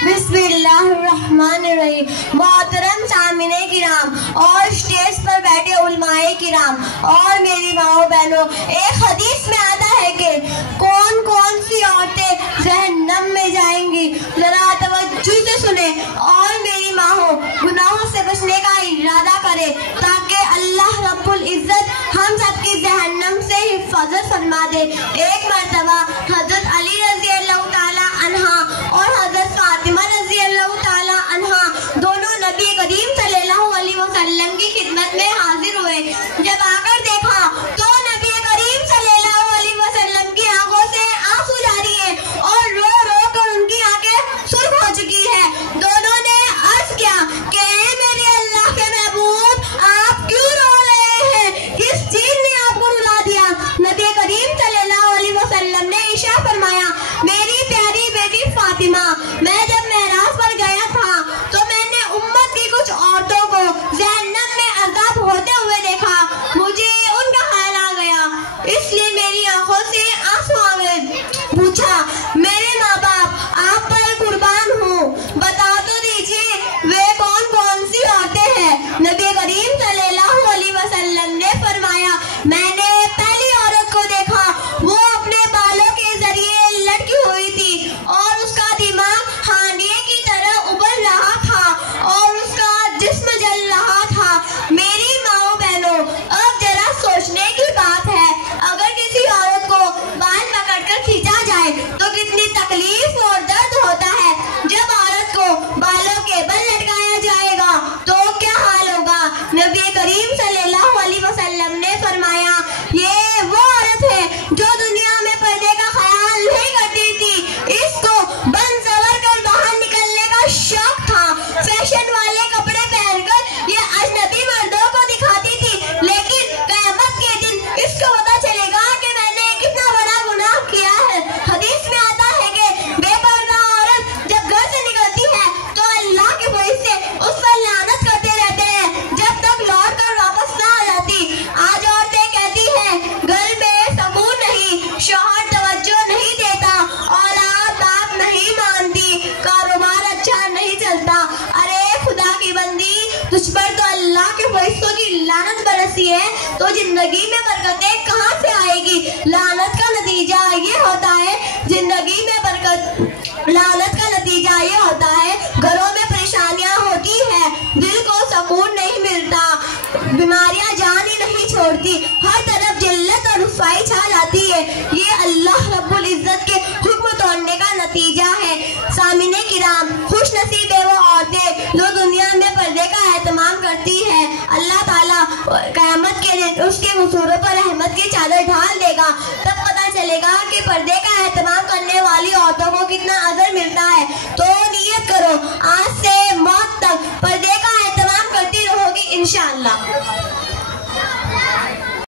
बिस्मिल्लाहिर्रहमानिर्रहीम। मोहतरम सामिने किराम और स्टेज पर बैठे उलमाए किराम और मेरी माओ बहनों, एक हदीस में आता है कि कौन कौन सी औरतें जहन्नम में जाएंगी। जरा तवज्जो से सुने और मेरी माओ गुनाहों से बचने का इरादा करे ताकि अल्लाह रब्बुल इज्जत हम सबकी जहन्नम से हिफाजत फरमा दे। एक मर्तबा हजरत अली रज़ी अल्लाह ताला अन्हा और हजरत फातिमा रज़ी अल्लाह ताला अन्हा दोनों नबी करीम सल्लल्लाहु अलैहि वसल्लम की खिदमत में हाजिर हुए। जब आकर देखा तो नबी करीम सल्लल्लाहु अलैहि वसल्लम की आंखों से आंसू जारी है और रो रो कर उनकी आंखें सुर्ख हो चुकी है। दोनों ने अर्ज किया कि मेरे अल्लाह के महबूब, आप क्यों रो रहे हैं? किस चीज ने आपको रुला दिया? नबी करीम सल्लल्लाहु अलैहि वसल्लम ने इशारा फरमाया, मेरी प्यारी बेटी फातिमा, मैं जब मेराज पर गया था तो मैंने उम्मत की कुछ औरतों को जहन्नम में अज़ाब होते हुए देखा। मुझे उनका ख्याल आ गया, इसलिए मेरी आंखों से आंसू आ गए। पूछा, मेरे माँ बाप आप पर कुर्बान हूँ, बता तो दीजिए वे कौन कौन सी औरतें हैं? नबी करीम सल्लल्लाहु अलैहि वसल्लम ने फरमाया, मैंने पहली औरत को देखा, वो अपने बालों के जरिए लटकी हुई थी और उसका दिमाग हांडिए की तरह उबल रहा था और उसका जिस्म जल रहा था। मेरी माओ बहनों, अब जरा सोचने की बात है, अगर किसी औरत को बाल पकड़कर खींचा जाए तो कितनी तकलीफ और दर्द होता है। जब औरत को बालों के बल लटकाया जाएगा तो क्या हाल होगा? नबी करीम सल्लल्लाहु अलैहि वसल्लम ने फरमाया, ये वो औरत है जो दुनिया में पर्दे का ख्याल नहीं करती थी, इसको बन सवर कर बाहर निकलने का शौक था। फैशन वाले कपड़े पहनकर ये अजनबी मर्दों को दिखाती थी, लेकिन क़यामत के दिन इसको पता चलेगा कि मैंने कितना बड़ा गुनाह किया है। हदीस में आता है कि बेपर्दा औरत जब घर से निकलती है तो अल्लाह के फरिश्ते उस पर लानत करते रहते हैं जब तक लौट कर वापस ना आ जाती। आज औरतें कहती हैं घर में सुकून नहीं, शौहर तवज्जो नहीं देता, औलाद बाप नहीं मानती, कारोबार अच्छा नहीं चलता। अरे खुदा की बंदी, तुझ पर तो अल्लाह के फरिश्तों की लानत बरसी है, तो जिंदगी में बरकतें कहाँ से आएगी? लानत का नतीजा ये होता है, जिंदगी में लानत का नतीजा ये होता है, घरों में परेशानियां होती है, दिल को सुकून नहीं मिलता, बीमारियां जान ही नहीं छोड़ती, हर तरफ जिल्लत और रुसवाई छा जाती है। ये अल्लाह रब्बुल इज्जत के हुक्म तोड़ने का नतीजा है। सामिने किराम, खुश नसीब है वो औरतें जो दुनिया में पर्दे का एहतमाम करती है। अल्लाह ताला क़यामत के दिन उसके कसूरों पर रहमत की चादर ढाल देगा, तब पता चलेगा कि पर्दे का एहतमाम करने वाली औरतों को कितना अजर मिलता है। तो नियत करो,